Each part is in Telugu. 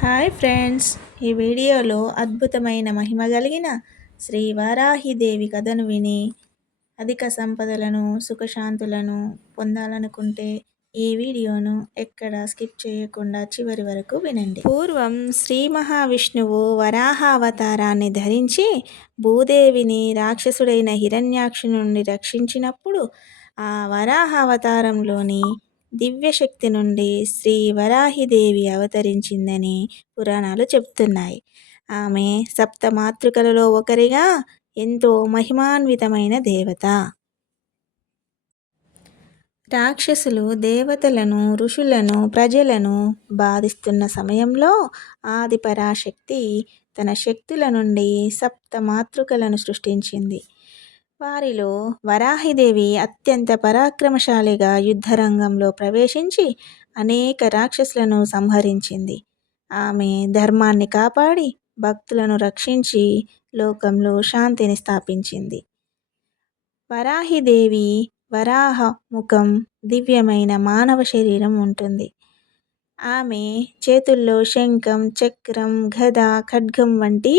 హాయ్ ఫ్రెండ్స్, ఈ వీడియోలో అద్భుతమైన మహిమ కలిగిన శ్రీ వారాహిదేవి కథను విని అధిక సంపదలను సుఖశాంతులను పొందాలనుకుంటే ఈ వీడియోను ఎక్కడ స్కిప్ చేయకుండా చివరి వరకు వినండి. పూర్వం శ్రీ మహావిష్ణువు వరాహ అవతారాన్ని ధరించి భూదేవిని రాక్షసుడైన హిరణ్యాక్షు నుండి రక్షించినప్పుడు ఆ వరాహ అవతారంలోని దివ్యశక్తి నుండి శ్రీ వరాహిదేవి అవతరించిందని పురాణాలు చెబుతున్నాయి. ఆమె సప్తమాతృకలలో ఒకరిగా ఎంతో మహిమాన్వితమైన దేవత. రాక్షసులు దేవతలను, ఋషులను, ప్రజలను బాధిస్తున్న సమయంలో ఆది పరాశక్తి తన శక్తుల నుండి సప్తమాతృకలను సృష్టించింది. వారిలో వరాహిదేవి అత్యంత పరాక్రమశాలిగా యుద్ధరంగంలో ప్రవేశించి అనేక రాక్షసులను సంహరించింది. ఆమె ధర్మాన్ని కాపాడి భక్తులను రక్షించి లోకంలో శాంతిని స్థాపించింది. వరాహిదేవి వరాహ ముఖం, దివ్యమైన మానవ శరీరం ఉంటుంది. ఆమె చేతుల్లో శంఖం, చక్రం, గద, ఖడ్గం వంటి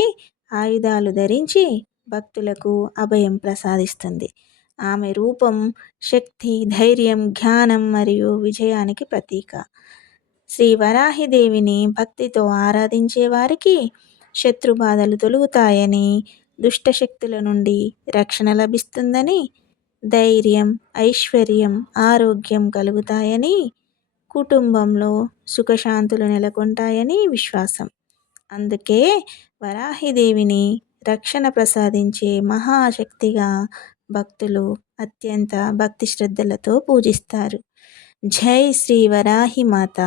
ఆయుధాలు ధరించి భక్తులకు అభయం ప్రసాదిస్తుంది. ఆమె రూపం శక్తి, ధైర్యం, జ్ఞానం మరియు విజయానికి ప్రతీక. శ్రీ వరాహిదేవిని భక్తితో ఆరాధించే వారికి శత్రుబాధలు తొలగుతాయని, దుష్టశక్తుల నుండి రక్షణ లభిస్తుందని, ధైర్యం, ఐశ్వర్యం, ఆరోగ్యం కలుగుతాయని, కుటుంబంలో సుఖశాంతులు నెలకొంటాయని విశ్వాసం. అందుకే వరాహిదేవిని రక్షణ ప్రసాదించే మహాశక్తిగా భక్తులు అత్యంత భక్తి శ్రద్ధలతో పూజిస్తారు. జై శ్రీ వరాహి మాత.